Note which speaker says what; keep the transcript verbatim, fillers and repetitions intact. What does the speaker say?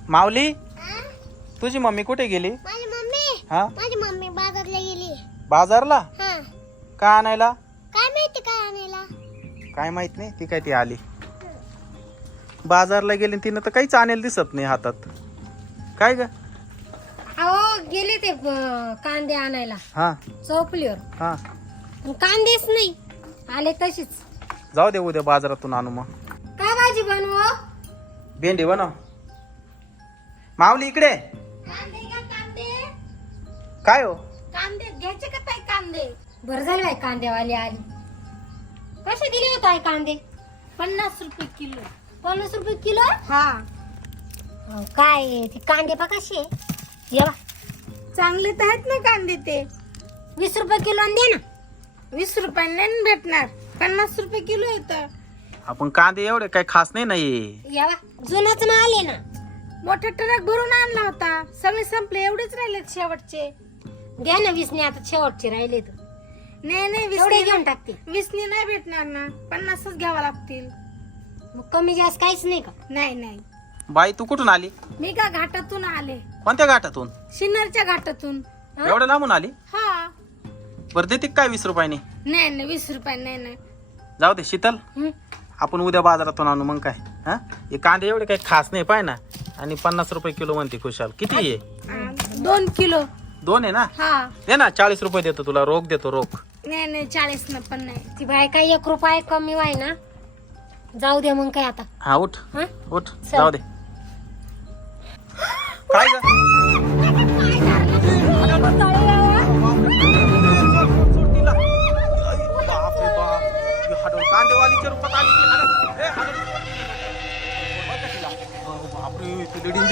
Speaker 1: माऊली,
Speaker 2: हा?
Speaker 1: तुझी मम्मी कुठे गेली?
Speaker 2: माझी मम्मी
Speaker 1: हा,
Speaker 2: माझी मम्मी बाजारला गेली.
Speaker 1: बाजारला?
Speaker 2: हा,
Speaker 1: का आणायला?
Speaker 2: काय माहिती काय आणायला.
Speaker 1: काय माहित नाही, ती काय ती आली बाजारला गेली आणि तिनं तर काहीच आणेल दिसत नाही हातात. काय ग?
Speaker 3: अहो गेले ते अं, कांदे आणायला
Speaker 1: हा
Speaker 3: चौपलीवर,
Speaker 1: हा,
Speaker 3: पण कांदेच नाही आले तशीच.
Speaker 1: जाऊ दे, उद्या बाजारातून आणू. मग
Speaker 3: काय भाजी बनवू?
Speaker 1: भेंडी बनव. माऊली इकडे.
Speaker 3: कांदे का कांदे?
Speaker 1: काय हो?
Speaker 3: कांदे घ्यायचे का ताई कांदे? बरं झालं बाई कांदेवाली आली. कसे दिले होते कांदे?
Speaker 4: पन्नास रुपये किलो.
Speaker 3: पन्नास रुपये किलो?
Speaker 4: हा,
Speaker 3: अहो, काय ते कांदे पा कसे आहे? ये बा,
Speaker 4: चांगले तर आहेत ना कांदे ते.
Speaker 3: वीस रुपये किलो आणि दे ना.
Speaker 4: वीस रुपयांनी नाही भेटणार, पन्नास रुपये किलो येतं.
Speaker 1: आपण कांदे एवढे काही खास नाही नाही.
Speaker 3: या बा, जुनाच माल आहे ना.
Speaker 4: मोठा ट्रक भरून आणला होता, सगळे संपले, एवढेच राहिले शेवटचे.
Speaker 3: द्या ना वीसने, आता शेवटचे राहिले तर
Speaker 4: नाही नाही
Speaker 3: एवढे
Speaker 4: वीसने
Speaker 3: घेऊन टाकते.
Speaker 4: वीसने नाही भेटणार ना, पन्नासच घ्यावा लागतील.
Speaker 3: मग कमी जास्त काहीच नाही का?
Speaker 4: नाही नाही,
Speaker 1: बाई तू कुठून आली?
Speaker 4: मी का घाटातून आले,
Speaker 1: कोणत्या घाटातून?
Speaker 4: शिन्नरच्या घाटातून.
Speaker 3: हा?
Speaker 1: एवढ्या लांबून आली?
Speaker 4: हा,
Speaker 1: बरं देते काय वीस रुपयाने?
Speaker 4: नाही नाही वीस रुपये नाही नाही.
Speaker 1: जाऊ दे शीतल,
Speaker 3: हं?
Speaker 1: आपण उद्या बाजारातून आणू. मग काय, हा, हे कांदे एवढे काही खास नाही पाय ना. आणि पन्नास रुपये किलो म्हणते खुशाल. किती आहे?
Speaker 4: आ, दोन किलो.
Speaker 1: दोन आहे ना?
Speaker 4: हा,
Speaker 1: दे ना, चाळीस रुपये देतो तुला, रोख देतो रोख.
Speaker 4: नाही नाही चाळीस न पण नाही.
Speaker 3: ती बाय काय एक रुपया कमी व्हाय ना. जाऊ दे मग काय आता.
Speaker 1: हा उठ
Speaker 3: हा?
Speaker 1: उठ,
Speaker 3: चल.
Speaker 1: जाऊ दे. काय ग? बापरे बाप, ही हाडं कांदेवालीच्या रूपात आली ती हाडं. ए, हाडं. बापरे, ती लेडी